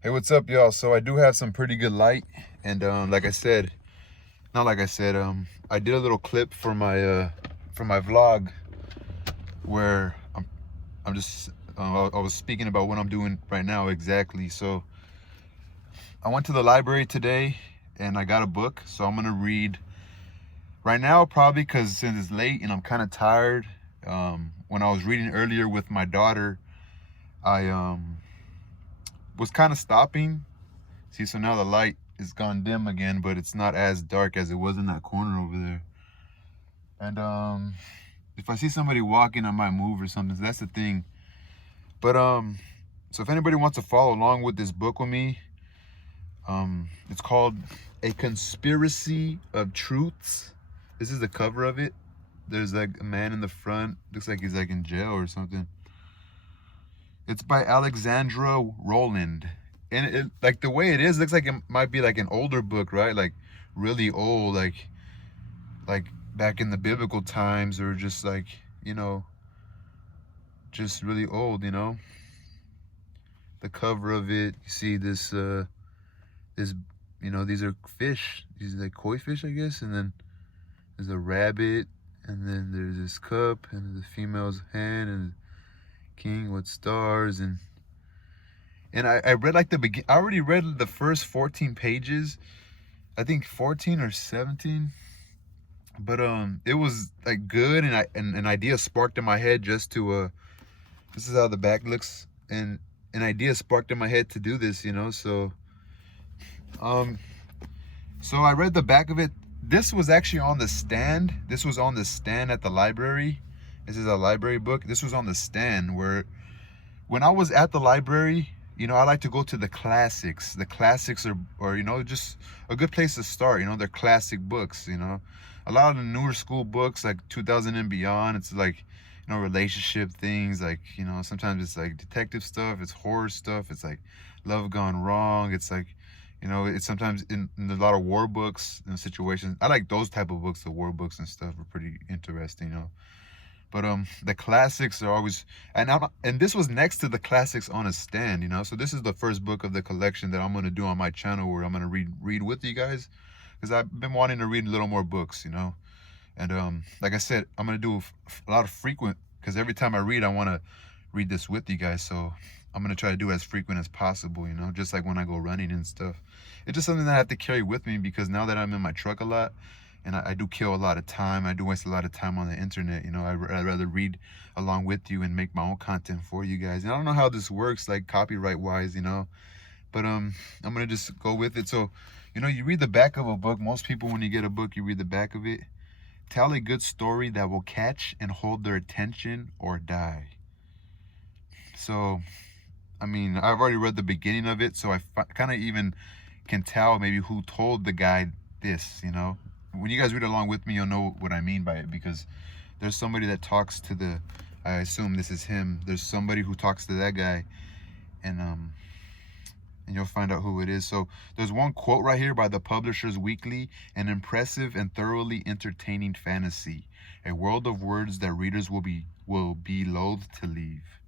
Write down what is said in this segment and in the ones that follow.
Hey, what's up, y'all? So I do have some pretty good light, and like I said, not like I said, I did a little clip for my vlog where I'm just I was speaking about what I'm doing right now exactly. So I went to the library today and I got a book, so I'm gonna read right now probably because since it's late and I'm kind of tired. When I was reading earlier with my daughter, I was kind of stopping. See, so now the light is gone dim again, but it's not as dark as it was in that corner over there. And if I see somebody walking, I might move or something. So that's the thing. But so if anybody wants to follow along with this book with me, it's called A Conspiracy of Truths. This is the cover of it. There's like a man in the front. Looks like he's like in jail or something. It's by Alexandra Rowland. And it like the way it is, looks like it might be like an older book, right? Like really old, like back in the biblical times, or just like, you know, just really old, you know. The cover of it, you see this this, you know, these are fish. These are like koi fish, I guess. And then there's a rabbit, and then there's this cup, and the female's hand, and king with stars. And I read like I already read the first 14 pages. I think 14 or 17. But it was like good, and an idea sparked in my head just to this is how the back looks, and an idea sparked in my head to do this, you know. So so I read the back of it. This was actually on the stand. This was on the stand at the library. This is a library book. This was on the stand where when I was at the library, you know, I like to go to the classics. The classics are, you know, just a good place to start. You know, they're classic books, you know. A lot of the newer school books, like 2000 and beyond, it's like, you know, relationship things. Like, you know, sometimes it's like detective stuff. It's horror stuff. It's like love gone wrong. It's like, you know, it's sometimes in a lot of war books and situations. I like those type of books. The war books and stuff are pretty interesting, you know. But the classics are always, and this was next to the classics on a stand, you know. So this is the first book of the collection that I'm gonna do on my channel, where I'm gonna read with you guys, because I've been wanting to read a little more books, you know. And like I said, I'm gonna do a lot of frequent, because every time I read, I want to read this with you guys. So I'm gonna try to do as frequent as possible, you know, just like when I go running and stuff. It's just something that I have to carry with me, because now that I'm in my truck a lot, and I do kill a lot of time. I do waste a lot of time on the internet. You know, I'd rather read along with you and make my own content for you guys. And I don't know how this works, like copyright wise, you know, but I'm gonna just go with it. So, you know, you read the back of a book. Most people, when you get a book, you read the back of it. Tell a good story that will catch and hold their attention or die. So, I mean, I've already read the beginning of it, so I kind of even can tell maybe who told the guy this, you know. When you guys read along with me, you'll know what I mean by it, because there's somebody that talks to the, I assume this is him. There's somebody who talks to that guy, and you'll find out who it is. So there's one quote right here by the Publishers Weekly: an impressive and thoroughly entertaining fantasy, a world of words that readers will be loath to leave.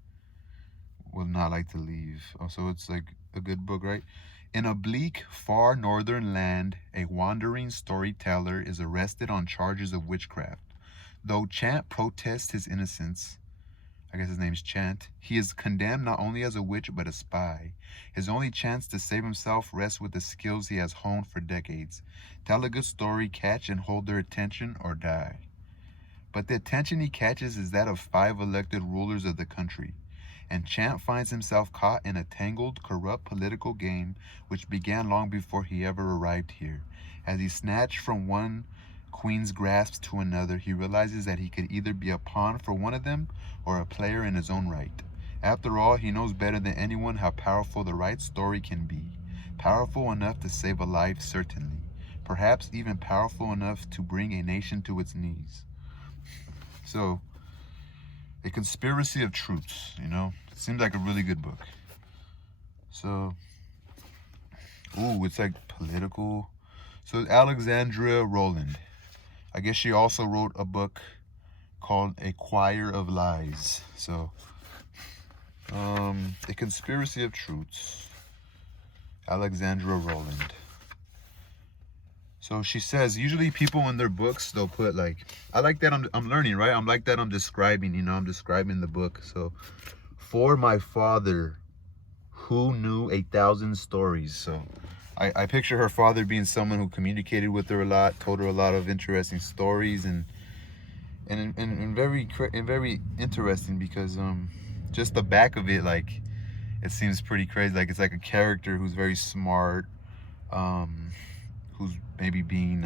Will not like to leave. Also, it's like a good book, right? In a bleak, far northern land, a wandering storyteller is arrested on charges of witchcraft. Though Chant protests his innocence, I guess his name's Chant, he is condemned not only as a witch but a spy. His only chance to save himself rests with the skills he has honed for decades. Tell a good story, catch and hold their attention, or die. But the attention he catches is that of 5 elected rulers of the country, and Chant finds himself caught in a tangled, corrupt political game which began long before he ever arrived here. As he snatched from one queen's grasp to another, he realizes that he could either be a pawn for one of them or a player in his own right. After all, he knows better than anyone how powerful the right story can be. Powerful enough to save a life, certainly. Perhaps even powerful enough to bring a nation to its knees. So, A Conspiracy of Truths, you know? Seems like a really good book. So, ooh, it's like political. So, Alexandra Rowland. I guess she also wrote a book called A Choir of Lies. So, A Conspiracy of Truths. Alexandra Rowland. So she says, usually people in their books, they'll put like, I like that I'm learning, right? I'm like that I'm describing, you know, I'm describing the book. So, for my father, who knew 1,000 stories. So I picture her father being someone who communicated with her a lot, told her a lot of interesting stories, and very interesting because just the back of it, like, it seems pretty crazy. Like, it's like a character who's very smart, who's maybe being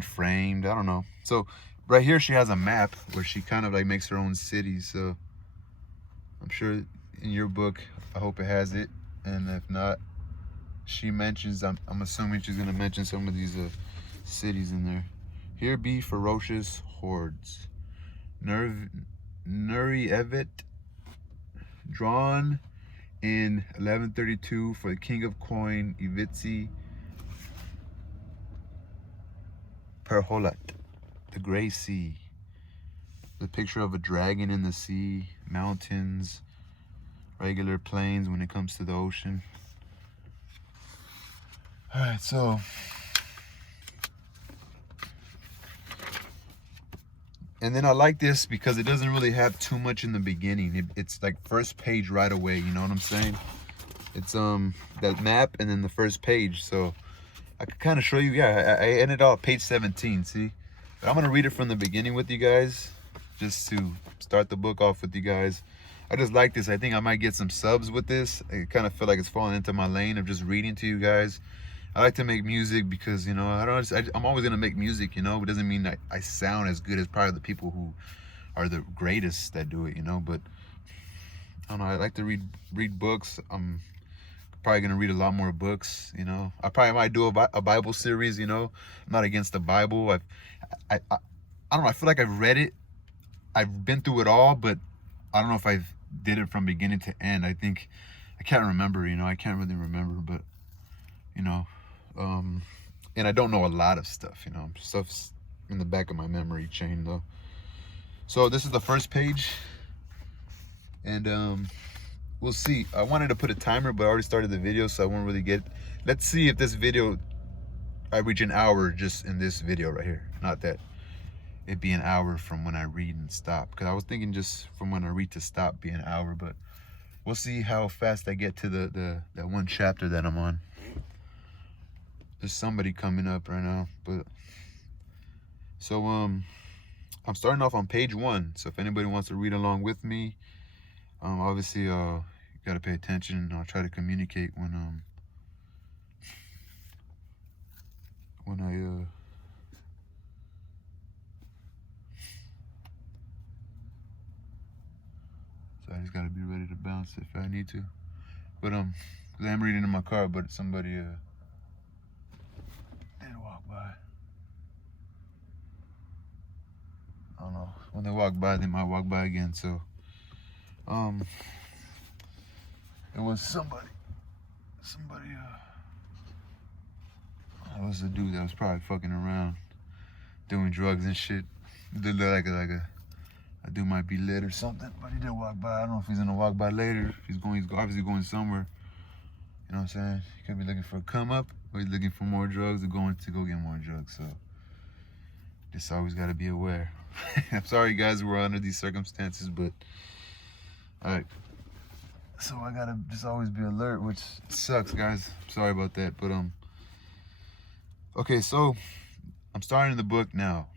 framed. I don't know. So right here she has a map where she kind of like makes her own cities. So I'm sure in your book, I hope it has it, and if not, she mentions, I'm assuming she's gonna mention some of these cities in there. Here be ferocious hordes. Nuri Evet, drawn in 1132 for the king of coin, Ivitsi Perholat, the gray sea. The picture of a dragon in the sea, mountains, regular plains when it comes to the ocean. All right, so and then I like this because it doesn't really have too much in the beginning. It's like first page right away, you know what I'm saying? It's that map and then the first page. So I could kind of show you. Yeah, I ended off page 17, see? But I'm gonna read it from the beginning with you guys, just to start the book off with you guys. I just like this. I think I might get some subs with this. I kind of feel like it's falling into my lane of just reading to you guys. I like to make music because, you know, I'm always gonna make music, you know. It doesn't mean that I sound as good as probably the people who are the greatest that do it, you know. But I don't know. I like to read books. I'm probably gonna read a lot more books, you know. I probably might do a Bible series, you know. I'm not against the Bible. I don't know. I feel like I've read it. I've been through it all, but I don't know if I've did it from beginning to end. I think I can't remember, you know. I can't really remember, but you know. And I don't know a lot of stuff, you know. Stuff's in the back of my memory chain though. So this is the first page, and we'll see. I wanted to put a timer, but I already started the video, so I won't really get. Let's see if this video, I reach an hour just in this video right here. Not that it'd be an hour from when I read and stop, because I was thinking just from when I read to stop be an hour, but we'll see how fast I get to that one chapter that I'm on. There's somebody coming up right now, but so I'm starting off on page 1. So if anybody wants to read along with me, obviously you gotta pay attention. I'll try to communicate when I so I just gotta be ready to bounce if I need to. But 'cause I'm reading in my car, but somebody did walk by. I don't know. When they walk by, they might walk by again. So it was somebody it was a dude that was probably fucking around doing drugs and shit. It did look like a dude might be lit or something, but he did walk by. I don't know if he's gonna walk by later. He's obviously going somewhere. You know what I'm saying? He could be looking for a come up, or he's looking for more drugs, or going to go get more drugs. So just always gotta be aware. I'm sorry guys, we're under these circumstances, but all right. So I gotta just always be alert, which sucks, guys. Sorry about that, but okay, so I'm starting the book now.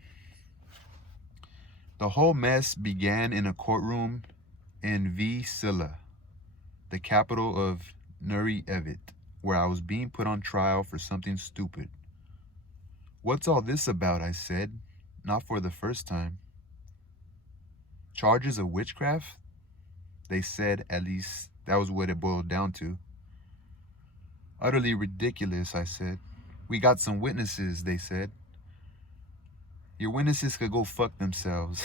The whole mess began in a courtroom in Silla, the capital of Nuri Evet, where I was being put on trial for something stupid. What's all this about? I said, not for the first time. Charges of witchcraft? They said, at least that was what it boiled down to. Utterly ridiculous, I said. We got some witnesses, they said. Your witnesses could go fuck themselves,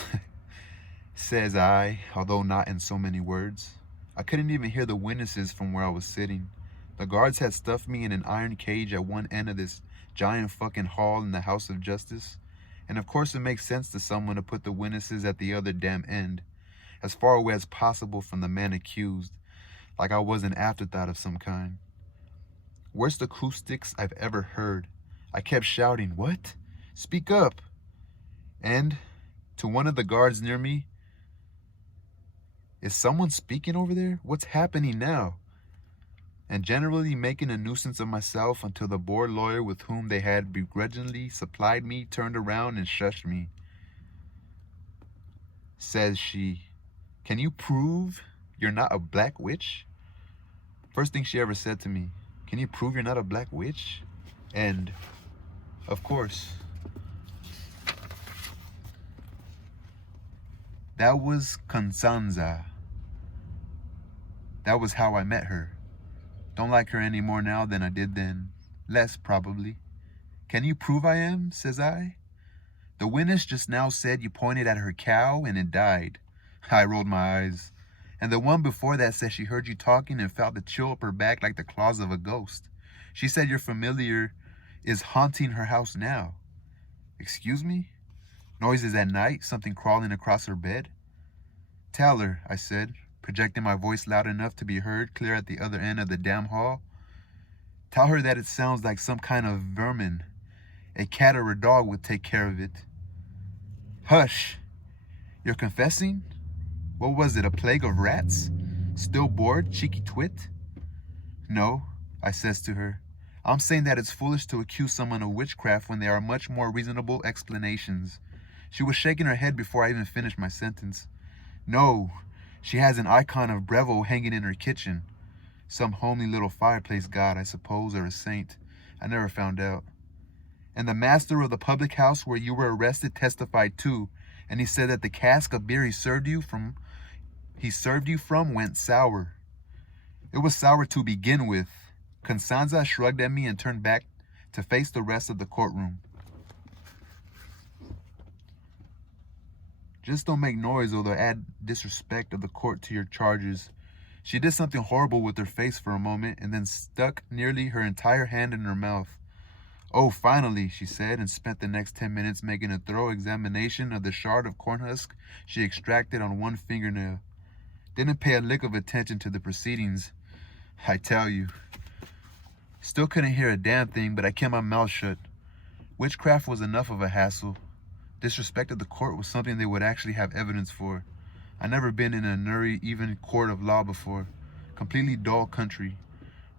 says I, although not in so many words. I couldn't even hear the witnesses from where I was sitting. The guards had stuffed me in an iron cage at one end of this giant fucking hall in the House of Justice. And of course it makes sense to someone to put the witnesses at the other damn end, as far away as possible from the man accused, like I was an afterthought of some kind. Worst acoustics I've ever heard. I kept shouting, "What? Speak up!" And to one of the guards near me, "Is someone speaking over there? What's happening now?" And generally making a nuisance of myself until the bored lawyer with whom they had begrudgingly supplied me turned around and shushed me. Says she, "Can you prove you're not a black witch?" First thing she ever said to me, "Can you prove you're not a black witch?" And, of course, that was Constanza. That was how I met her. Don't like her any more now than I did then. Less, probably. "Can you prove I am?" says I. "The witness just now said you pointed at her cow and it died." I rolled my eyes. "And the one before that said she heard you talking and felt the chill up her back like the claws of a ghost. She said your familiar is haunting her house now." "Excuse me?" "Noises at night, something crawling across her bed." "Tell her," I said, projecting my voice loud enough to be heard clear at the other end of the damn hall. "Tell her that it sounds like some kind of vermin. A cat or a dog would take care of it." "Hush! You're confessing? What was it, a plague of rats? Still bored, cheeky twit?" "No," I says to her. "I'm saying that it's foolish to accuse someone of witchcraft when there are much more reasonable explanations." She was shaking her head before I even finished my sentence. "No, she has an icon of Brevo hanging in her kitchen. Some homely little fireplace god, I suppose, or a saint. I never found out. And the master of the public house where you were arrested testified too, and he said that the cask of beer he served you from went sour. It was sour to begin with." Constanza shrugged at me and turned back to face the rest of the courtroom. "Just don't make noise or they'll add disrespect of the court to your charges." She did something horrible with her face for a moment and then stuck nearly her entire hand in her mouth. "Oh, finally," she said, and spent the next 10 minutes making a thorough examination of the shard of corn husk she extracted on one fingernail. Didn't pay a lick of attention to the proceedings, I tell you. Still couldn't hear a damn thing, but I kept my mouth shut. Witchcraft was enough of a hassle. Disrespect of the court was something they would actually have evidence for. I never been in a Nuri even court of law before. Completely dull country.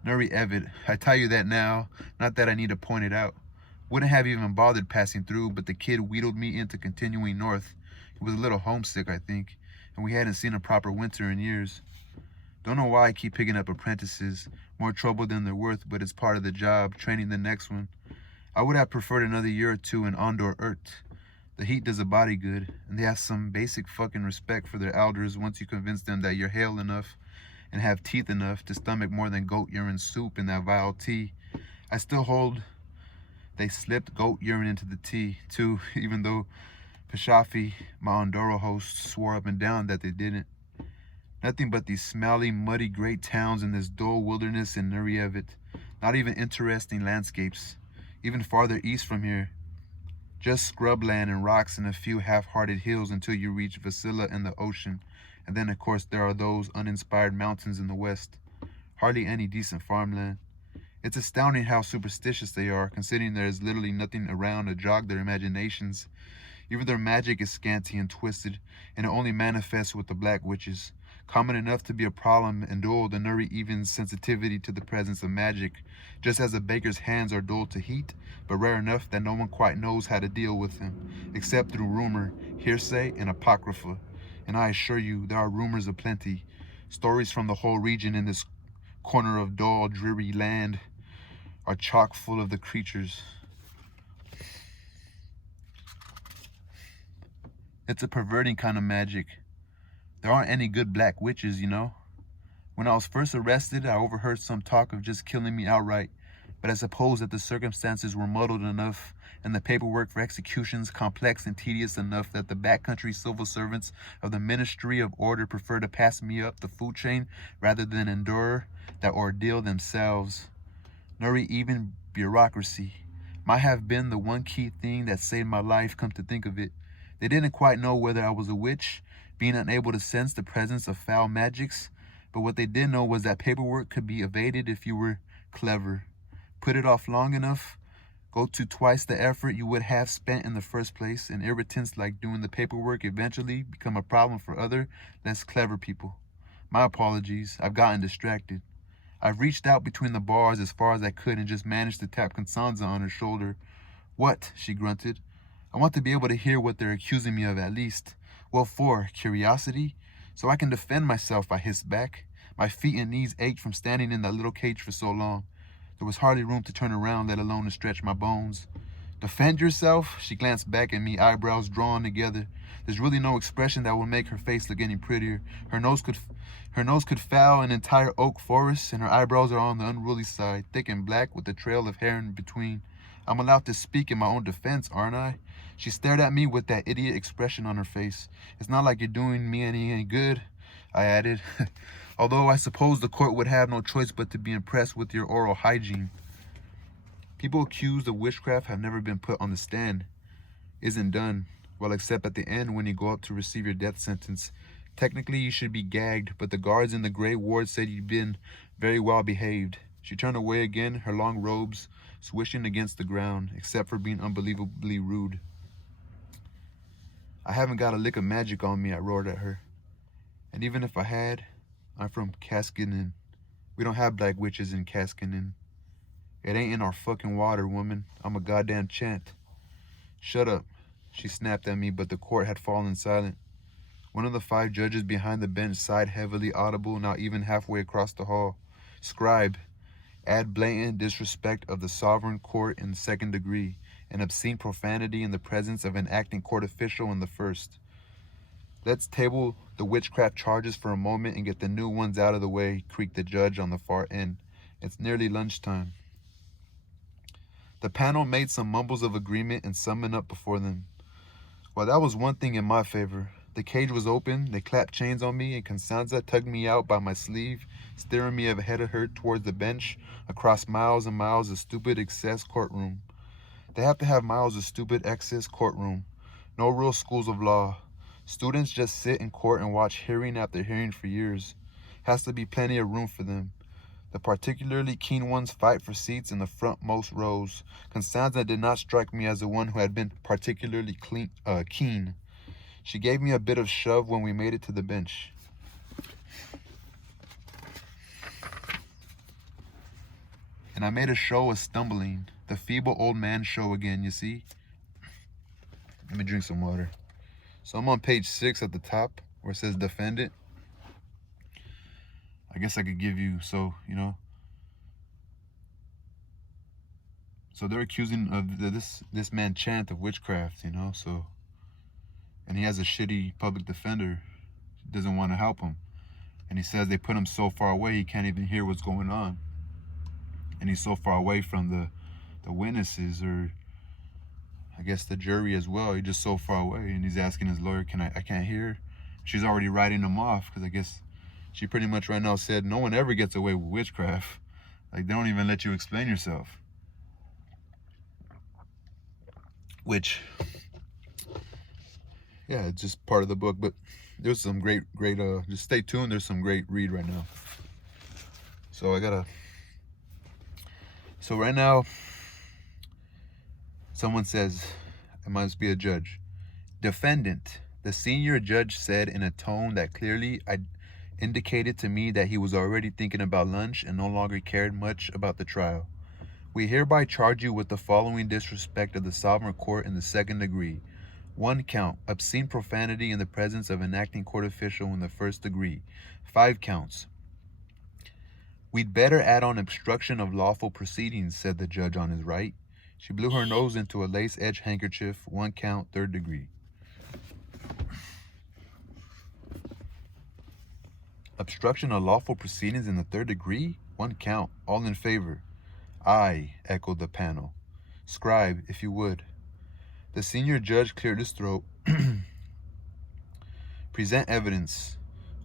Nuri Evid, I tell you that now, not that I need to point it out. Wouldn't have even bothered passing through, but the kid wheedled me into continuing north. He was a little homesick, I think, and we hadn't seen a proper winter in years. Don't know why I keep picking up apprentices. More trouble than they're worth, but it's part of the job, training the next one. I would have preferred another year or two in Ondor Urt. The heat does a body good, and they have some basic fucking respect for their elders once you convince them that you're hale enough and have teeth enough to stomach more than goat urine soup in that vile tea. I still hold they slipped goat urine into the tea, too, even though Peshafi, my Ondoro host, swore up and down that they didn't. Nothing but these smelly, muddy, great towns in this dull wilderness in Nurievit. Not even interesting landscapes. Even farther east from here. Just scrubland and rocks and a few half-hearted hills until you reach Vasilla and the ocean. And then, of course, there are those uninspired mountains in the west. Hardly any decent farmland. It's astounding how superstitious they are, considering there is literally nothing around to jog their imaginations. Even their magic is scanty and twisted, and it only manifests with the black witches. Common enough to be a problem and dull the Nuri even's sensitivity to the presence of magic, just as a baker's hands are dull to heat, but rare enough that no one quite knows how to deal with them, except through rumor, hearsay, and apocrypha. And I assure you, there are rumors aplenty. Stories from the whole region in this corner of dull, dreary land are chock full of the creatures. It's a perverting kind of magic. There aren't any good black witches, you know. When I was first arrested, I overheard some talk of just killing me outright, but I suppose that the circumstances were muddled enough and the paperwork for executions complex and tedious enough that the backcountry civil servants of the Ministry of Order prefer to pass me up the food chain rather than endure that ordeal themselves. Nuri even bureaucracy might have been the one key thing that saved my life, come to think of it. They didn't quite know whether I was a witch, being unable to sense the presence of foul magics, but what they did know was that paperwork could be evaded if you were clever. Put it off long enough, go to twice the effort you would have spent in the first place, and irritants like doing the paperwork eventually become a problem for other, less clever people. My apologies, I've gotten distracted. I've reached out between the bars as far as I could and just managed to tap Constanza on her shoulder. What? She grunted. I want to be able to hear what they're accusing me of at least. What for? Curiosity? So I can defend myself, I hissed back. My feet and knees ached from standing in that little cage for so long. There was hardly room to turn around, let alone to stretch my bones. Defend yourself? She glanced back at me, eyebrows drawn together. There's really no expression that would make her face look any prettier. Her nose could foul an entire oak forest, and her eyebrows are on the unruly side, thick and black with a trail of hair in between. I'm allowed to speak in my own defense, aren't I? She stared at me with that idiot expression on her face. It's not like you're doing me any good, I added. Although I suppose the court would have no choice but to be impressed with your oral hygiene. People accused of witchcraft have never been put on the stand. Isn't done. Well, except at the end when you go up to receive your death sentence. Technically, you should be gagged, but the guards in the gray ward said you'd been very well behaved. She turned away again, her long robes swishing against the ground, except for being unbelievably rude. I haven't got a lick of magic on me, I roared at her. And even if I had, I'm from Kaskinen. We don't have black witches in Kaskinen. It ain't in our fucking water, woman. I'm a goddamn chant. Shut up, she snapped at me, but the court had fallen silent. One of the 5 judges behind the bench sighed heavily, audible, not even halfway across the hall. Scribe, add blatant disrespect of the sovereign court in the 2nd degree, and obscene profanity in the presence of an acting court official in the 1st. Let's table the witchcraft charges for a moment and get the new ones out of the way, creaked the judge on the far end. It's nearly lunchtime. The panel made some mumbles of agreement and summoned up before them. Well, that was one thing in my favor. The cage was open, they clapped chains on me, and Constanza tugged me out by my sleeve, steering me ahead of her towards the bench, across miles and miles of stupid excess courtroom. They have to have miles of stupid excess courtroom. No real schools of law. Students just sit in court and watch hearing after hearing for years. Has to be plenty of room for them. The particularly keen ones fight for seats in the frontmost rows. Constanza did not strike me as the one who had been particularly keen. She gave me a bit of shove when we made it to the bench. And I made a show of stumbling. The feeble old man show again, you see? Let me drink some water. So I'm on page 6 at the top where it says defendant. I guess I could give you, so they're accusing of this man Chant of witchcraft, so, and he has a shitty public defender, doesn't want to help him, and he says they put him so far away he can't even hear what's going on, and he's so far away from the witnesses, or I guess the jury as well. He's just so far away, and he's asking his lawyer, I can't hear. She's already writing him off, because I guess she pretty much right now said no one ever gets away with witchcraft. Like, they don't even let you explain yourself. Which, yeah, it's just part of the book, but there's some great, just stay tuned. There's some great read right now. So right now, someone says, it must be a judge. Defendant, the senior judge said in a tone that clearly indicated to me that he was already thinking about lunch and no longer cared much about the trial. We hereby charge you with the following disrespect of the sovereign court in the 2nd degree. 1 count, obscene profanity in the presence of an acting court official in the 1st degree. 5 counts. We'd better add on obstruction of lawful proceedings, said the judge on his right. She blew her nose into a lace-edged handkerchief. 1 count, 3rd degree. Obstruction of lawful proceedings in the 3rd degree? 1 count. All in favor. Aye, echoed the panel. Scribe, if you would. The senior judge cleared his throat. Present evidence.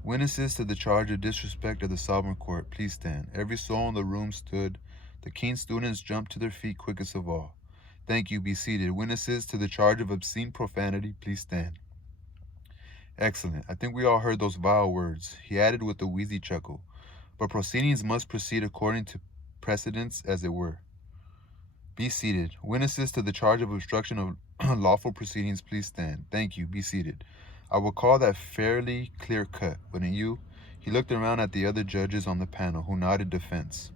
Witnesses to the charge of disrespect of the sovereign court, please stand. Every soul in the room stood. The keen students jumped to their feet quickest of all. Thank you, be seated. Witnesses to the charge of obscene profanity, please stand. Excellent. I think we all heard those vile words, he added with a wheezy chuckle. But proceedings must proceed according to precedence, as it were. Be seated. Witnesses to the charge of obstruction of lawful proceedings, please stand. Thank you. Be seated. I will call that fairly clear cut, wouldn't you? He looked around at the other judges on the panel, who nodded defense.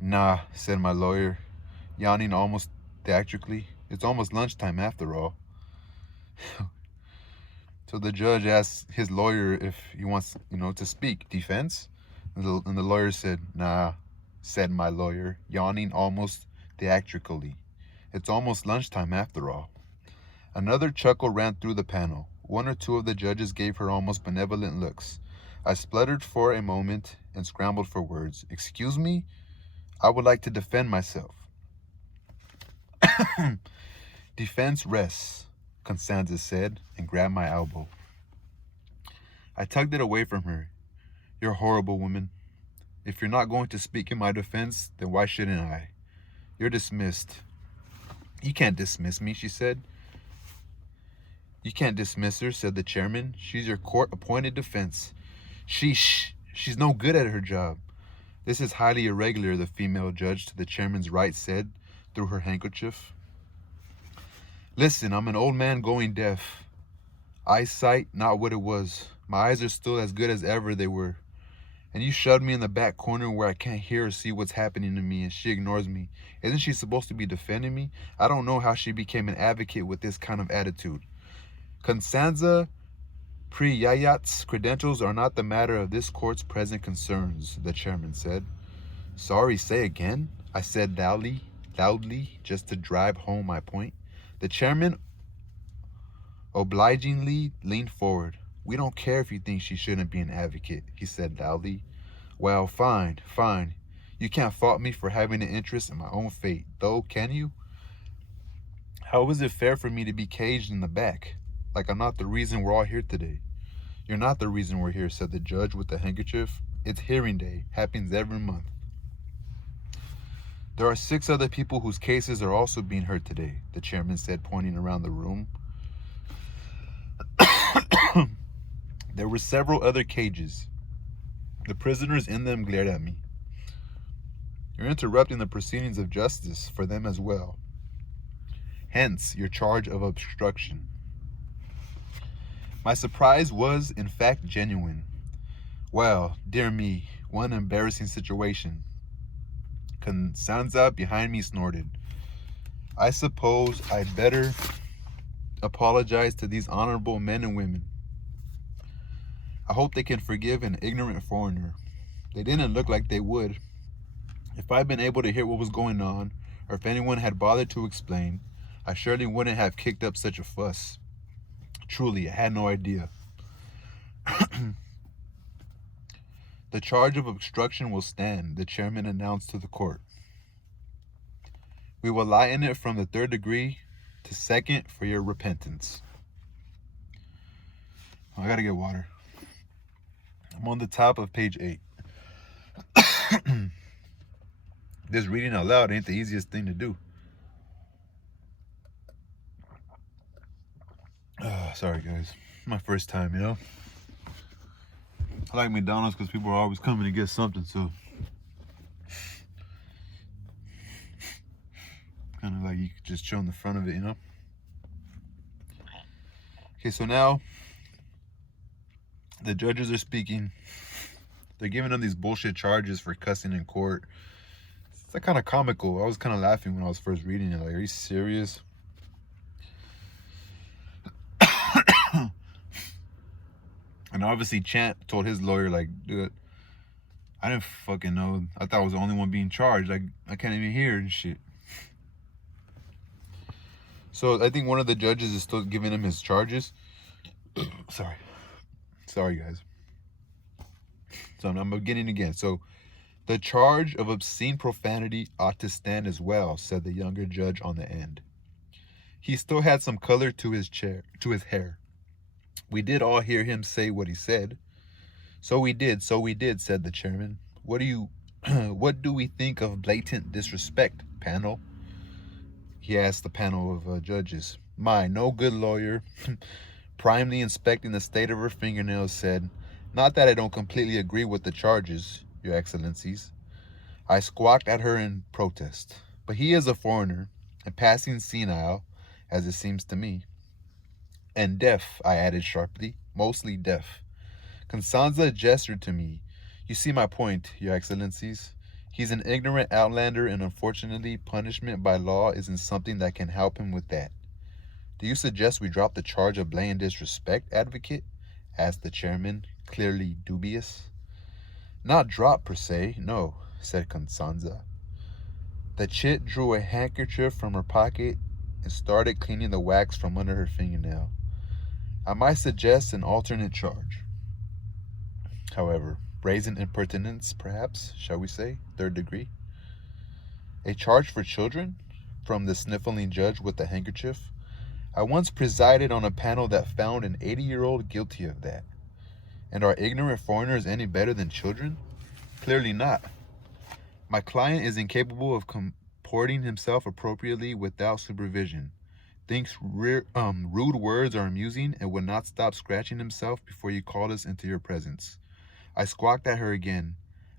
Nah, said my lawyer, yawning almost theatrically. It's almost lunchtime after all. So the judge asked his lawyer if he wants, to speak. Defense? And the lawyer said, nah, said my lawyer, yawning almost theatrically. It's almost lunchtime after all. Another chuckle ran through the panel. One or two of the judges gave her almost benevolent looks. I spluttered for a moment and scrambled for words. Excuse me? I would like to defend myself. Defense rests, Constanza said, and grabbed my elbow. I tugged it away from her. You're a horrible woman. If you're not going to speak in my defense, then why shouldn't I? You're dismissed. You can't dismiss me, she said. You can't dismiss her, said the chairman. She's your court-appointed defense. Sheesh, she's no good at her job. This is highly irregular, the female judge to the chairman's right said through her handkerchief. Listen, I'm an old man going deaf. Eyesight, not what it was. My eyes are still as good as ever they were. And you shoved me in the back corner where I can't hear or see what's happening to me, and she ignores me. Isn't she supposed to be defending me? I don't know how she became an advocate with this kind of attitude. Constanza Priyayat's credentials are not the matter of this court's present concerns, the chairman said. Sorry, say again, I said loudly, just to drive home my point. The chairman obligingly leaned forward. We don't care if you think she shouldn't be an advocate, he said loudly. Well, fine. You can't fault me for having an interest in my own fate, though, can you? How is it fair for me to be caged in the back? Like I'm not the reason we're all here today. You're not the reason we're here, said the judge with the handkerchief. It's hearing day. Happens every month. There are 6 other people whose cases are also being heard today, the chairman said, pointing around the room. There were several other cages. The prisoners in them glared at me. You're interrupting the proceedings of justice for them as well. Hence, your charge of obstruction. My surprise was, in fact, genuine. Well, dear me, what an embarrassing situation. Constanza behind me snorted. I suppose I'd better apologize to these honorable men and women. I hope they can forgive an ignorant foreigner. They didn't look like they would. If I'd been able to hear what was going on, or if anyone had bothered to explain, I surely wouldn't have kicked up such a fuss. Truly, I had no idea. The charge of obstruction will stand, the chairman announced to the court. We will lighten it from the 3rd degree to 2nd for your repentance. I gotta get water. I'm on the top of page 8. This reading out loud ain't the easiest thing to do. Sorry, guys. My first time, I like McDonald's because people are always coming to get something, so kind of like you could just chill in the front of it, Okay, so now the judges are speaking. They're giving them these bullshit charges for cussing in court. It's like kind of comical. I was kind of laughing when I was first reading it. Like, are you serious? And obviously Chant told his lawyer, like, dude, I didn't fucking know. I thought I was the only one being charged. Like, I can't even hear and shit. So I think one of the judges is still giving him his charges. Sorry, guys. So I'm beginning again. So the charge of obscene profanity ought to stand as well, said the younger judge on the end. He still had some color to his hair. We did all hear him say what he said. So we did, said the chairman. What do we think of blatant disrespect, panel? He asked the panel of judges. No good lawyer, primely inspecting the state of her fingernails, said, not that I don't completely agree with the charges, your excellencies. I squawked at her in protest. But he is a foreigner, and passing senile, as it seems to me. And deaf, I added sharply, mostly deaf. Constanza gestured to me. You see my point, Your Excellencies. He's an ignorant outlander, and unfortunately, punishment by law isn't something that can help him with that. Do you suggest we drop the charge of blatant disrespect, advocate? Asked the chairman, clearly dubious. Not drop, per se, no, said Constanza. The chit drew a handkerchief from her pocket and started cleaning the wax from under her fingernail. I might suggest an alternate charge. However, brazen impertinence, perhaps, shall we say, 3rd degree. A charge for children? From the sniffling judge with the handkerchief. I once presided on a panel that found an 80-year-old guilty of that. And are ignorant foreigners any better than children? Clearly not. My client is incapable of comporting himself appropriately without supervision. Thinks rude words are amusing and would not stop scratching himself before you called us into your presence. I squawked at her again.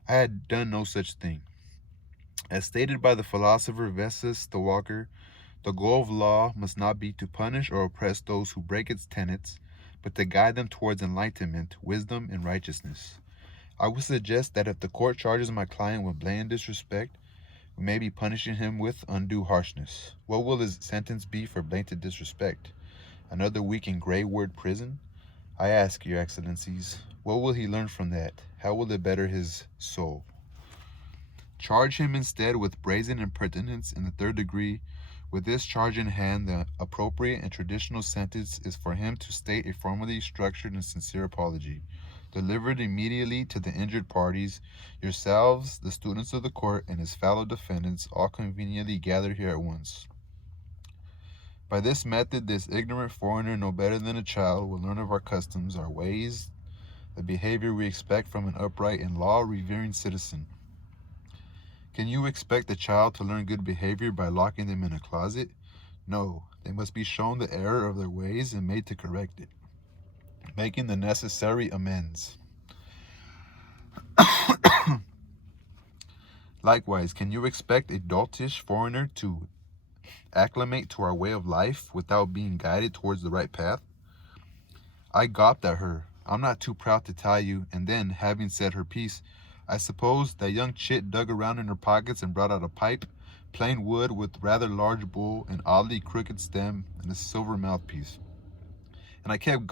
I had done no such thing. As stated by the philosopher Vessus the Walker, the goal of law must not be to punish or oppress those who break its tenets, but to guide them towards enlightenment, wisdom, and righteousness. I would suggest that if the court charges my client with blatant disrespect, we may be punishing him with undue harshness. What will his sentence be for blatant disrespect? Another week in gray ward prison? I ask, Your Excellencies, what will he learn from that? How will it better his soul? Charge him instead with brazen impertinence in the 3rd degree. With this charge in hand, the appropriate and traditional sentence is for him to state a formally structured and sincere apology, delivered immediately to the injured parties, yourselves, the students of the court, and his fellow defendants, all conveniently gathered here at once. By this method, this ignorant foreigner, no better than a child, will learn of our customs, our ways, the behavior we expect from an upright and law-revering citizen. Can you expect a child to learn good behavior by locking them in a closet? No, they must be shown the error of their ways and made to correct it, making the necessary amends. Likewise, can you expect a doltish foreigner to acclimate to our way of life without being guided towards the right path? I gawped at her. I'm not too proud to tell you, and then, having said her piece, I suppose that young chit dug around in her pockets and brought out a pipe, plain wood with rather large bowl, an oddly crooked stem, and a silver mouthpiece. And I kept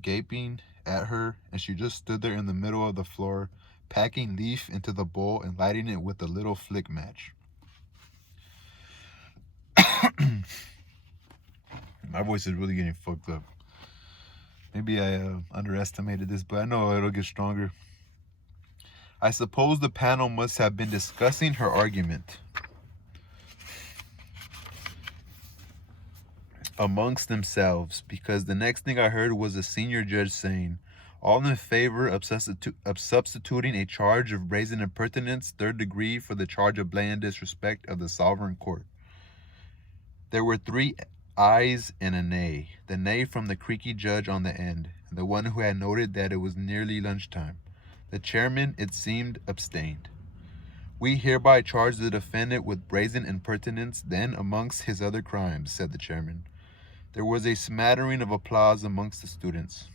gaping at her, and she just stood there in the middle of the floor, packing leaf into the bowl and lighting it with a little flick match. My voice is really getting fucked up. Maybe I underestimated this, but I know it'll get stronger. I suppose the panel must have been discussing her argument amongst themselves, because the next thing I heard was a senior judge saying, all in favor of substituting a charge of brazen impertinence, 3rd degree, for the charge of blatant disrespect of the sovereign court. There were 3 ayes and a nay, the nay from the creaky judge on the end, and the one who had noted that it was nearly lunchtime. The chairman, it seemed, abstained. We hereby charge the defendant with brazen impertinence, then amongst his other crimes, said the chairman. There was a smattering of applause amongst the students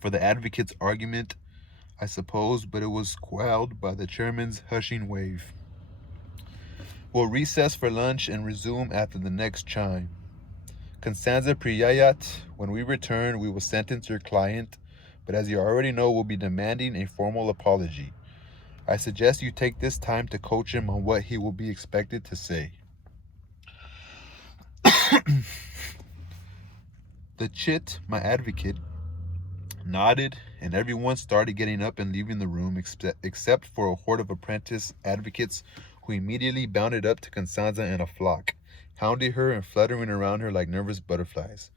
for the advocate's argument, I suppose, but it was quelled by the chairman's hushing wave. We'll recess for lunch and resume after the next chime. Constanza Priyayat, when we return, we will sentence your client, but as you already know, we'll be demanding a formal apology. I suggest you take this time to coach him on what he will be expected to say. The chit, my advocate, nodded, and everyone started getting up and leaving the room, except for a horde of apprentice advocates who immediately bounded up to Constanza in a flock, hounding her and fluttering around her like nervous butterflies.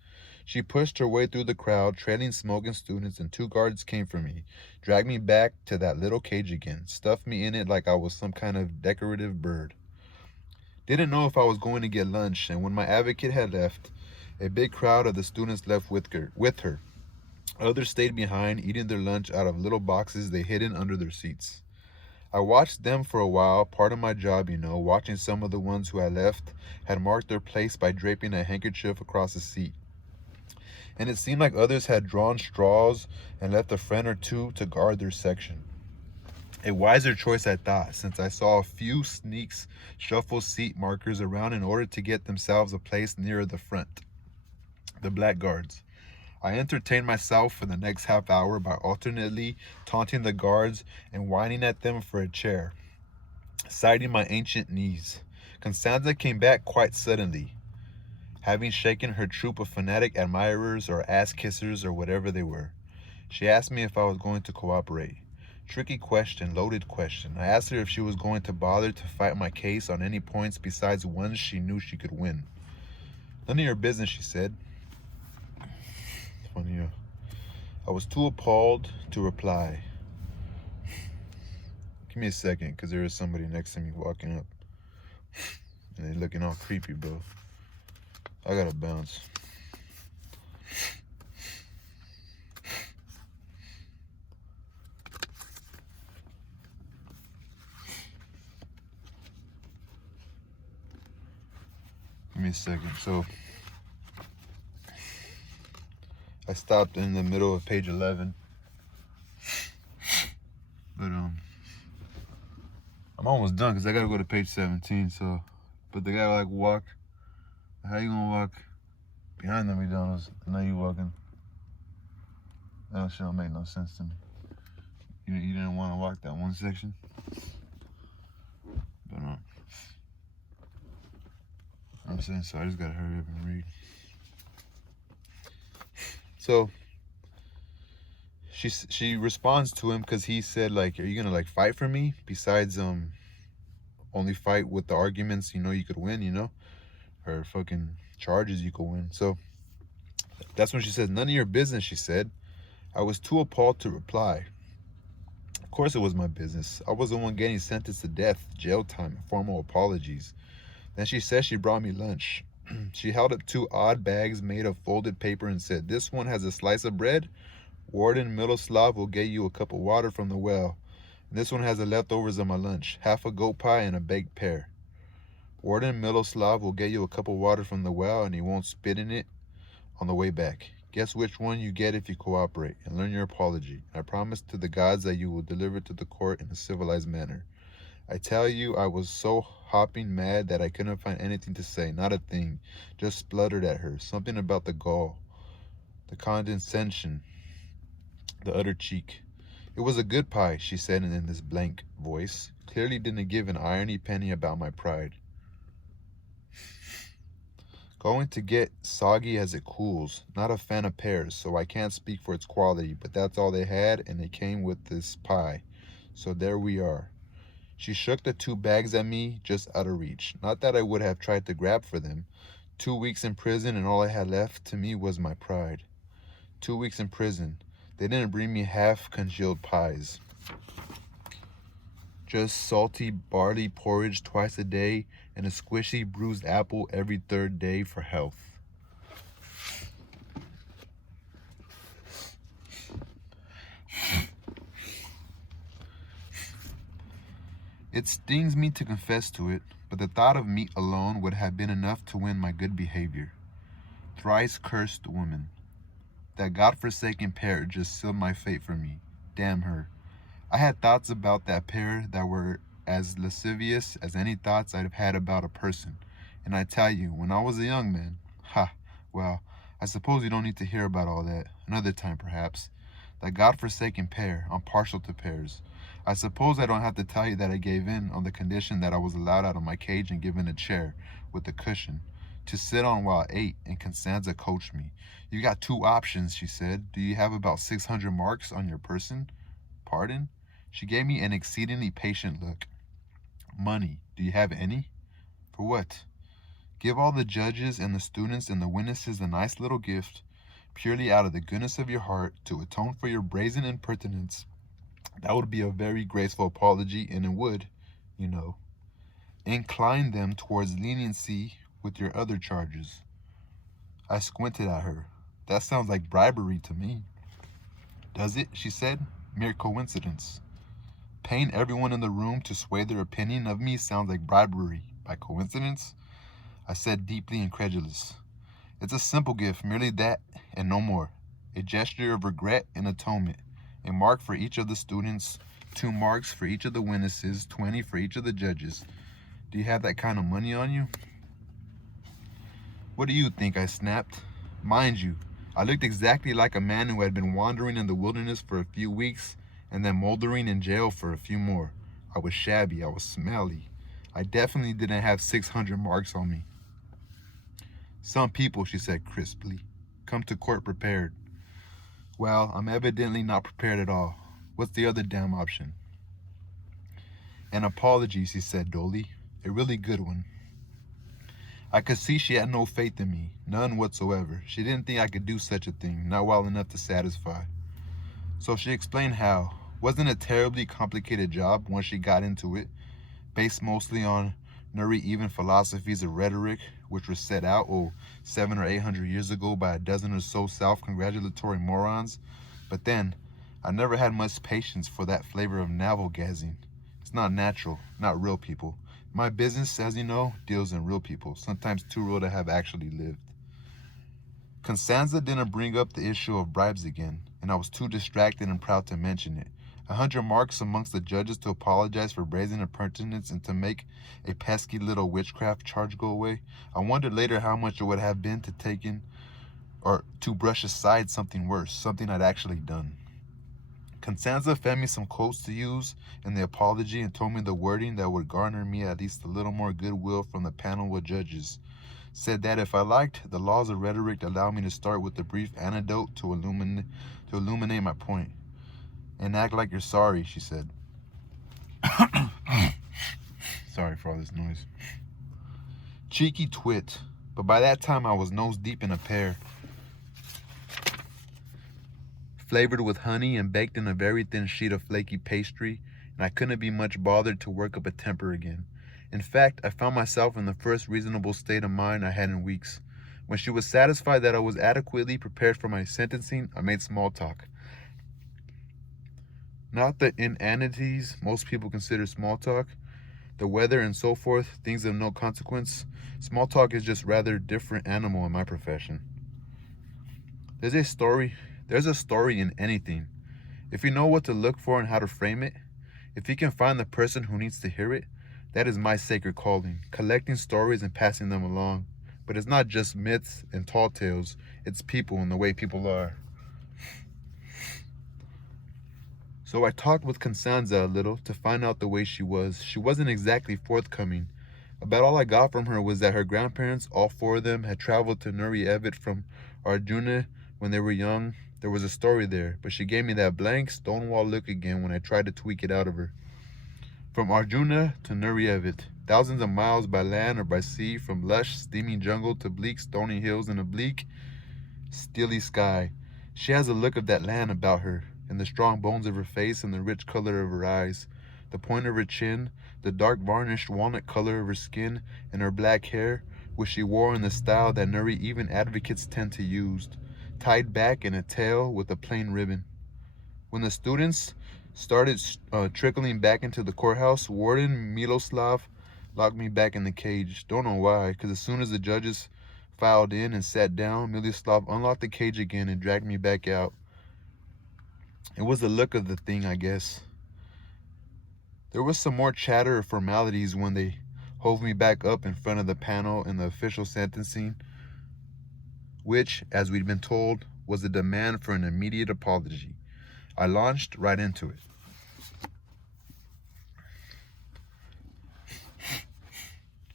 She pushed her way through the crowd, trailing smoking students, and 2 guards came for me, dragged me back to that little cage again, stuffed me in it like I was some kind of decorative bird. Didn't know if I was going to get lunch, and when my advocate had left, a big crowd of the students left with her. Others stayed behind, eating their lunch out of little boxes they hidden under their seats. I watched them for a while, part of my job, watching some of the ones who had left had marked their place by draping a handkerchief across the seat. And it seemed like others had drawn straws and left a friend or two to guard their section. A wiser choice, I thought, since I saw a few sneaks shuffle seat markers around in order to get themselves a place nearer the front. The blackguards. I entertained myself for the next half hour by alternately taunting the guards and whining at them for a chair, citing my ancient knees. Constanza came back quite suddenly, having shaken her troop of fanatic admirers or ass-kissers or whatever they were. She asked me if I was going to cooperate. Tricky question, loaded question. I asked her if she was going to bother to fight my case on any points besides ones she knew she could win. None of your business, she said. Funny, I was too appalled to reply. Give me a second, because there is somebody next to me walking up. And they're looking all creepy, bro. I gotta bounce. Give me a second. So, I stopped in the middle of page 11. But, I'm almost done because I gotta go to page 17, so. But the guy walk. How you gonna walk behind the McDonald's? I know you walking. That shit don't make no sense to me. You didn't want to walk that one section? But, I'm saying so. I just gotta hurry up and read. So, she responds to him because he said, are you gonna fight for me? Besides only fight with the arguments you could win, or fucking charges you could win. So that's when she says, none of your business, she said. I was too appalled to reply. Of course it was my business. I was the one getting sentenced to death, jail time, formal apologies. Then she said she brought me lunch. She held up 2 odd bags made of folded paper and said, this one has a slice of bread. Warden Miloslav will get you a cup of water from the well. And this one has the leftovers of my lunch, half a goat pie and a baked pear. Warden Miloslav will get you a cup of water from the well and he won't spit in it on the way back. Guess which one you get if you cooperate and learn your apology. I promise to the gods that you will deliver it to the court in a civilized manner. I tell you, I was so hopping mad that I couldn't find anything to say, not a thing. Just spluttered at her, something about the gall, the condescension, the utter cheek. It was a good pie, she said in this blank voice. Clearly didn't give an irony penny about my pride. Going to get soggy as it cools. Not a fan of pears, so I can't speak for its quality, but that's all they had, and it came with this pie. So there we are. She shook the 2 bags at me, just out of reach. Not that I would have tried to grab for them. 2 weeks in prison, and all I had left to me was my pride. 2 weeks in prison. They didn't bring me half-congealed pies. Just salty barley porridge twice a day and a squishy bruised apple every 3rd day for health. It stings me to confess to it, but the thought of meat alone would have been enough to win my good behavior. Thrice cursed woman. That godforsaken pear just sealed my fate for me. Damn her. I had thoughts about that pear that were as lascivious as any thoughts I'd have had about a person. And I tell you, when I was a young man, well, I suppose you don't need to hear about all that. Another time, perhaps. That godforsaken pear. I'm partial to pears. I suppose I don't have to tell you that I gave in on the condition that I was allowed out of my cage and given a chair with a cushion to sit on while I ate, and Constanza coached me. You got 2 options, she said. Do you have about 600 marks on your person? Pardon? She gave me an exceedingly patient look. Money. Do you have any? For what? Give all the judges and the students and the witnesses a nice little gift, purely out of the goodness of your heart, to atone for your brazen impertinence. That would be a very graceful apology, and it would, incline them towards leniency with your other charges. I squinted at her. That sounds like bribery to me. Does it? She said. Mere coincidence. Paying everyone in the room to sway their opinion of me sounds like bribery. By coincidence? I said, deeply incredulous. It's a simple gift, merely that and no more. A gesture of regret and atonement. A mark for each of the students, 2 marks for each of the witnesses, 20 for each of the judges. Do you have that kind of money on you? What do you think? I snapped. Mind you, I looked exactly like a man who had been wandering in the wilderness for a few weeks and then moldering in jail for a few more. I was shabby, I was smelly. I definitely didn't have 600 marks on me. Some people, she said crisply, come to court prepared. Well, I'm evidently not prepared at all. What's the other damn option? An apology, she said dully. A really good one. I could see she had no faith in me, none whatsoever. She didn't think I could do such a thing, not well enough to satisfy. So she explained how. Wasn't a terribly complicated job once she got into it, based mostly on Nuri-even philosophies of rhetoric, which were set out 700 or 800 years ago by a dozen or so self-congratulatory morons. But then, I never had much patience for that flavor of navel-gazing. It's not natural, not real people. My business, as you know, deals in real people, sometimes too real to have actually lived. Constanza didn't bring up the issue of bribes again, and I was too distracted and proud to mention it. 100 marks amongst the judges to apologize for brazen impertinence and to make a pesky little witchcraft charge go away. I wondered later how much it would have been to take in or to brush aside something worse, something I'd actually done. Constanza fed me some quotes to use in the apology and told me the wording that would garner me at least a little more goodwill from the panel of judges. Said that if I liked, the laws of rhetoric allow me to start with a brief anecdote to illuminate my point. And act like you're sorry, she said. Sorry for all this noise. Cheeky twit, but by that time I was nose deep in a pear, flavored with honey and baked in a very thin sheet of flaky pastry, and I couldn't be much bothered to work up a temper again. In fact, I found myself in the first reasonable state of mind I had in weeks. When she was satisfied that I was adequately prepared for my sentencing, I made small talk. Not the inanities most people consider small talk, the weather and so forth, things of no consequence. Small talk is just rather different animal in my profession. There's a story in anything. If you know what to look for and how to frame it, if you can find the person who needs to hear it, that is my sacred calling, collecting stories and passing them along. But it's not just myths and tall tales, it's people and the way people are. So I talked with Constanza a little to find out the way she was. She wasn't exactly forthcoming. About all I got from her was that her grandparents, all 4 of them, had traveled to Nuri Evid from Arjuna when they were young. There was a story there, but she gave me that blank, stonewall look again when I tried to tweak it out of her. From Arjuna to Nuri Evid, thousands of miles by land or by sea, from lush, steaming jungle to bleak, stony hills and a bleak, steely sky. She has a look of that land about her, in the strong bones of her face and the rich color of her eyes, the point of her chin, the dark varnished walnut color of her skin, and her black hair, which she wore in the style that Nuri-even advocates tend to use, tied back in a tail with a plain ribbon. When the students started trickling back into the courthouse, Warden Miloslav locked me back in the cage. Don't know why, because as soon as the judges filed in and sat down, Miloslav unlocked the cage again and dragged me back out. It was the look of the thing, I guess. There was some more chatter of formalities when they hove me back up in front of the panel in the official sentencing, which, as we'd been told, was a demand for an immediate apology. I launched right into it.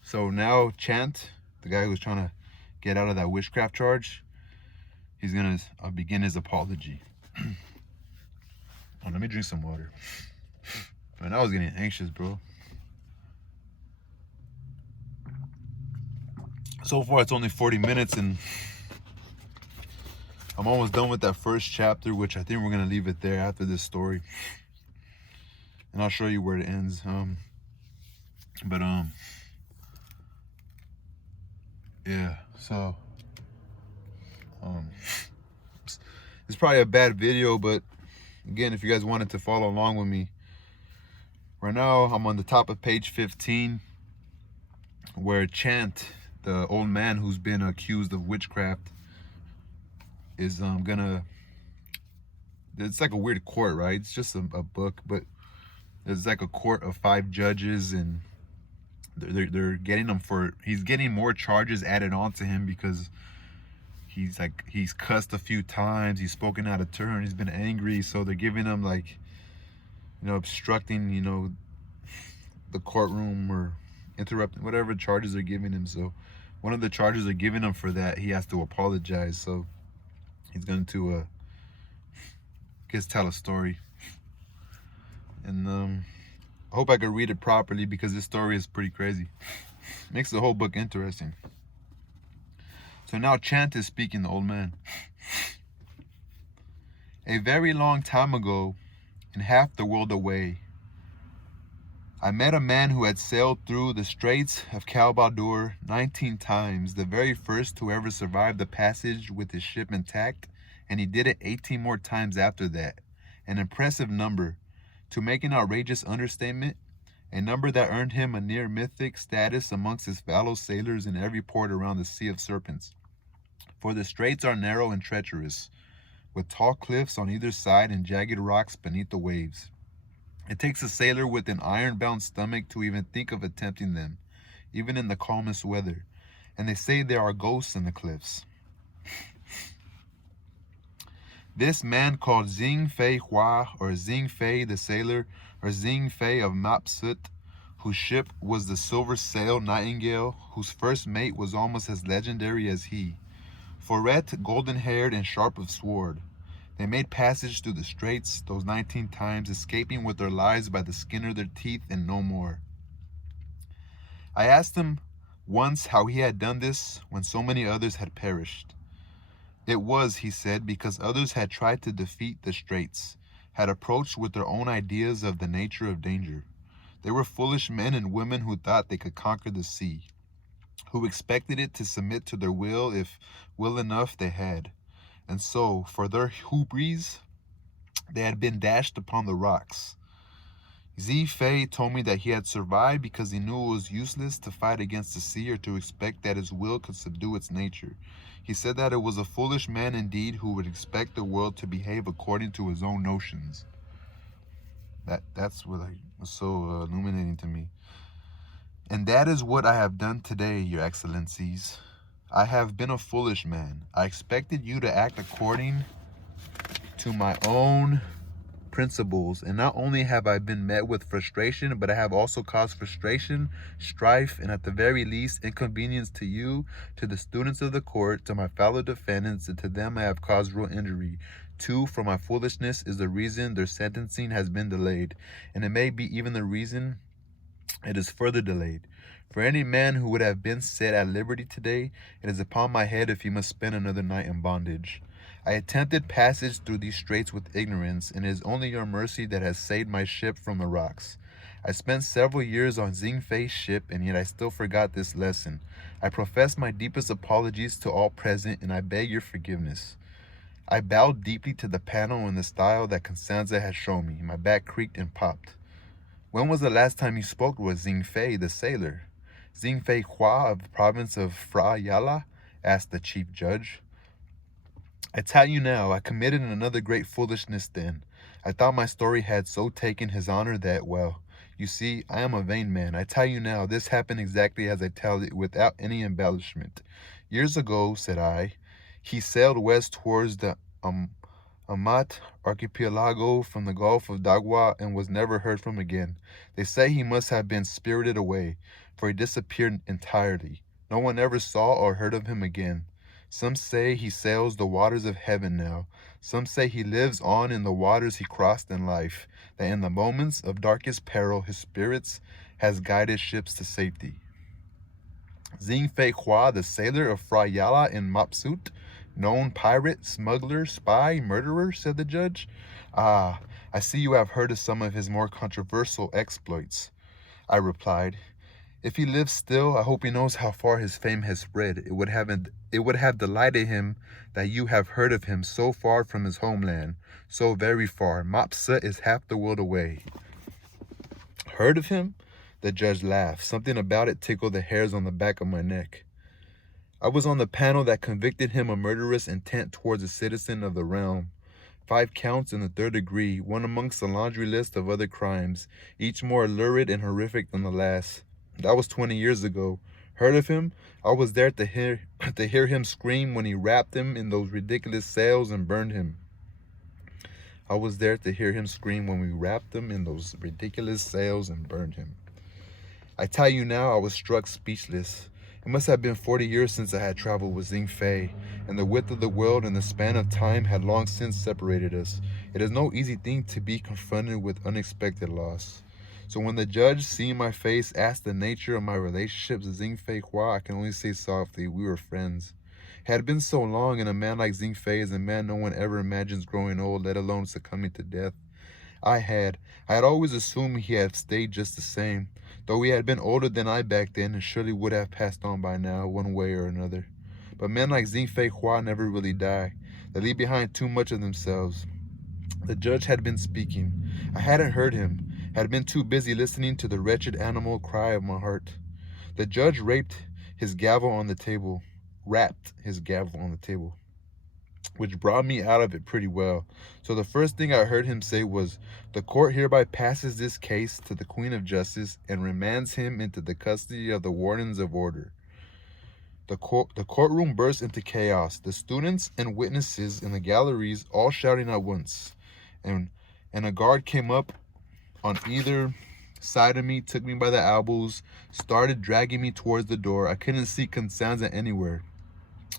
So now Chant, the guy who was trying to get out of that witchcraft charge, he's gonna begin his apology. Oh, let me drink some water. Man, I was getting anxious, bro. So far, it's only 40 minutes, and I'm almost done with that first chapter, which I think we're gonna leave it there after this story, and I'll show you where it ends. Yeah. So, it's probably a bad video, but again, if you guys wanted to follow along with me, Right now, I'm on the top of page 15, where Chant, the old man who's been accused of witchcraft, is gonna. It's like a weird court, right? It's just a book, but there's like a court of 5 judges, and they're getting him for. He's getting more charges added on to him because he's cussed a few times. He's spoken out of turn. He's been angry, so they're giving him like, obstructing, the courtroom or interrupting, whatever charges they're giving him. So one of the charges they're giving him for that, he has to apologize. So he's going to tell a story, and I hope I could read it properly because this story is pretty crazy. Makes the whole book interesting. So now Chant is speaking, the old man. A very long time ago, and half the world away, I met a man who had sailed through the Straits of Calbadour 19 times, the very first who ever survived the passage with his ship intact, and he did it 18 more times after that. An impressive number. To make an outrageous understatement, a number that earned him a near mythic status amongst his fellow sailors in every port around the Sea of Serpents. For the straits are narrow and treacherous, with tall cliffs on either side and jagged rocks beneath the waves. It takes a sailor with an iron-bound stomach to even think of attempting them, even in the calmest weather, and they say there are ghosts in the cliffs. This man called Xing Fei Hua, or Xing Fei the sailor, or Xing Fei of Mapsut, whose ship was the Silver Sail Nightingale, whose first mate was almost as legendary as he. Foret, golden-haired and sharp of sword. They made passage through the straits those 19 times, escaping with their lives by the skin of their teeth and no more. I asked him once how he had done this when so many others had perished. It was, he said, because others had tried to defeat the straits, had approached with their own ideas of the nature of danger. They were foolish men and women who thought they could conquer the sea, who expected it to submit to their will if will enough they had. And so, for their hubris, they had been dashed upon the rocks. Xi Fei told me that he had survived because he knew it was useless to fight against the sea or to expect that his will could subdue its nature. He said that it was a foolish man indeed who would expect the world to behave according to his own notions. That's what was so illuminating to me. And that is what I have done today, your excellencies. I have been a foolish man. I expected you to act according to my own principles, and not only have I been met with frustration, but I have also caused frustration, strife, and at the very least inconvenience to you, to the students of the court, to my fellow defendants, and to them I have caused real injury. Too, for my foolishness is the reason their sentencing has been delayed, and it may be even the reason it is further delayed. For any man who would have been set at liberty today, it is upon my head if he must spend another night in bondage. I attempted passage through these straits with ignorance, and it is only your mercy that has saved my ship from the rocks. I spent several years on Xing Fei's ship, and yet I still forgot this lesson. I profess my deepest apologies to all present, and I beg your forgiveness. I bowed deeply to the panel in the style that Constanza had shown me. My back creaked and popped. When was the last time you spoke with Xing Fei, the sailor? Xing Fei Hua of the province of Fra Yala? Asked the chief judge. I tell you now, I committed another great foolishness then. I thought my story had so taken his honor that, well, you see, I am a vain man. I tell you now, this happened exactly as I tell it, without any embellishment. Years ago, said I, he sailed west towards the Amat archipelago from the Gulf of Dagua and was never heard from again. They say he must have been spirited away, for he disappeared entirely. No one ever saw or heard of him again. Some say he sails the waters of heaven now. Some say he lives on in the waters he crossed in life, that in the moments of darkest peril his spirits has guided ships to safety. Xing Fei Hua, the sailor of Fra Yala in Mapsut, known pirate, smuggler, spy, murderer, said the judge. Ah, I see you have heard of some of his more controversial exploits. I replied, if he lives still, I hope he knows how far his fame has spread. It would have delighted him that you have heard of him so far from his homeland, so very far. Mapsa is half the world away. Heard of him? The judge laughed. Something about it tickled the hairs on the back of my neck. I was on the panel that convicted him of murderous intent towards a citizen of the realm. 5 counts in the 3rd degree, one amongst a laundry list of other crimes, each more lurid and horrific than the last. That was 20 years ago. Heard of him? I was there to hear him scream when he wrapped him in those ridiculous sails and burned him. I was there to hear him scream when we wrapped him in those ridiculous sails and burned him. I tell you now, I was struck speechless. It must have been 40 years since I had traveled with Xing Fei, and the width of the world and the span of time had long since separated us. It is no easy thing to be confronted with unexpected loss. So when the judge, seeing my face, asked the nature of my relationship to Xing Fei Hua, I can only say softly, we were friends. It had been so long, and a man like Xing Fei is a man no one ever imagines growing old, let alone succumbing to death. I had always assumed he had stayed just the same, though he had been older than I back then and surely would have passed on by now, one way or another. But men like Xing Fei Hua never really die. They leave behind too much of themselves. The judge had been speaking. I hadn't heard him, had been too busy listening to the wretched animal cry of my heart. The judge rapped his gavel on the table, which brought me out of it pretty well. So the first thing I heard him say was, "The court hereby passes this case to the Queen of Justice and remands him into the custody of the wardens of order." The courtroom burst into chaos, the students and witnesses in the galleries all shouting at once. And a guard came up on either side of me, took me by the elbows, started dragging me towards the door. I couldn't see Constanza anywhere.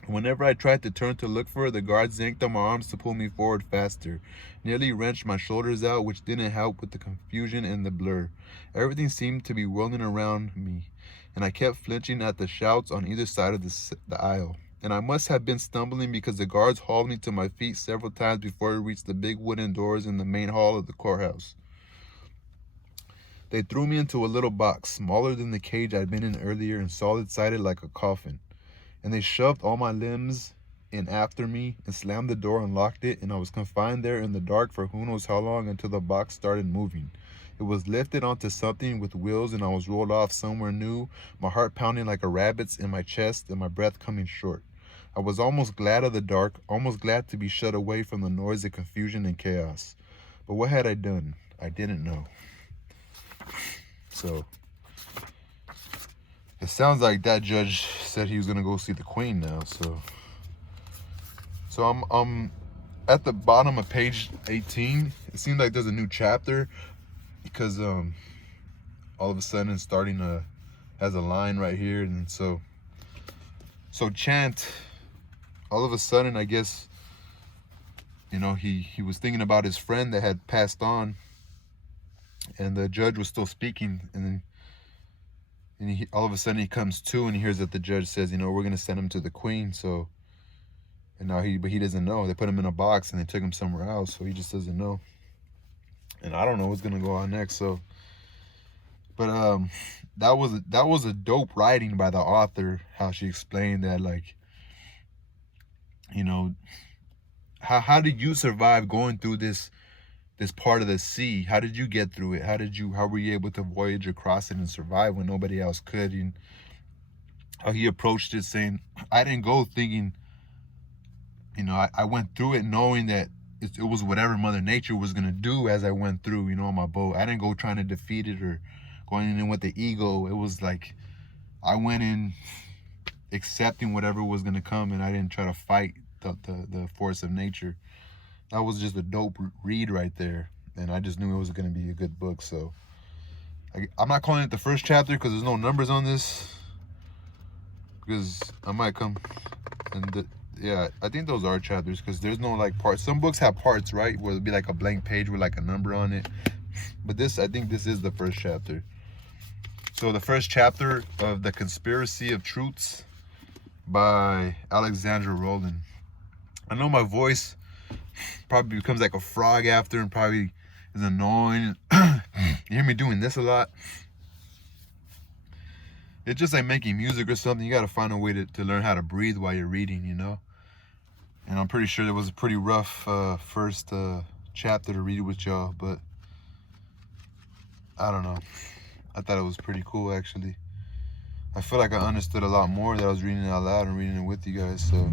Whenever I tried to turn to look for her, the guards yanked on my arms to pull me forward faster, nearly wrenched my shoulders out, which didn't help with the confusion and the blur. Everything seemed to be whirling around me, and I kept flinching at the shouts on either side of the aisle. And I must have been stumbling because the guards hauled me to my feet several times before I reached the big wooden doors in the main hall of the courthouse. They threw me into a little box, smaller than the cage I'd been in earlier and solid-sided like a coffin. And they shoved all my limbs in after me and slammed the door and locked it, and I was confined there in the dark for who knows how long until the box started moving. It was lifted onto something with wheels, and I was rolled off somewhere new, my heart pounding like a rabbit's in my chest and my breath coming short. I was almost glad of the dark, almost glad to be shut away from the noise of confusion and chaos. But what had I done? I didn't know. So it sounds like that judge said he was gonna go see the Queen now. So I'm at the bottom of page 18. It seems like there's a new chapter because all of a sudden it's starting to has a line right here, and so Chant, all of a sudden, I guess, you know, he was thinking about his friend that had passed on, and the judge was still speaking, and then all of a sudden he comes to and he hears that the judge says, you know, we're gonna send him to the Queen. So, and now but he doesn't know. They put him in a box and they took him somewhere else, so he just doesn't know. And I don't know what's gonna go on next. So, but that was a dope writing by the author. How she explained that, like, you know, how did you survive going through this part of the sea? How did you get through it? How were you able to voyage across it and survive when nobody else could? And how he approached it, saying, I didn't go thinking, you know, I went through it knowing that it was whatever Mother Nature was going to do as I went through, you know, on my boat. I didn't go trying to defeat it or going in with the ego. It was like I went in accepting whatever was going to come, and I didn't try to fight the force of nature. That was just a dope read right there, and I just knew it was going to be a good book. So I'm not calling it the first chapter because there's no numbers on this, because I might come and yeah, I think those are chapters because there's no like parts. Some books have parts, right, where it'll be like a blank page with like a number on it, but I think this is the first chapter. So the first chapter of The Conspiracy of Truths by Alexandra Rowland. I know my voice probably becomes like a frog after and probably is annoying. You hear me doing this a lot. It's just like making music or something. You got to find a way to learn how to breathe while you're reading, you know. And I'm pretty sure it was a pretty rough first chapter to read with y'all, but I don't know. I thought it was pretty cool, actually. I feel like I understood a lot more that I was reading it out loud and reading it with you guys. So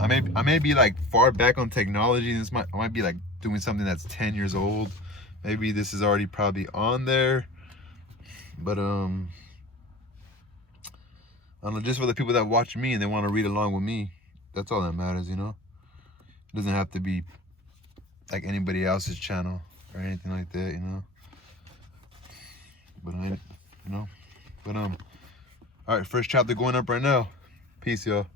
I may be like far back on technology. I might be like doing something that's 10 years old. Maybe this is already probably on there. But I don't know, just for the people that watch me and they want to read along with me, that's all that matters, you know. It doesn't have to be like anybody else's channel or anything like that, you know. But all right, first chapter going up right now. Peace, y'all.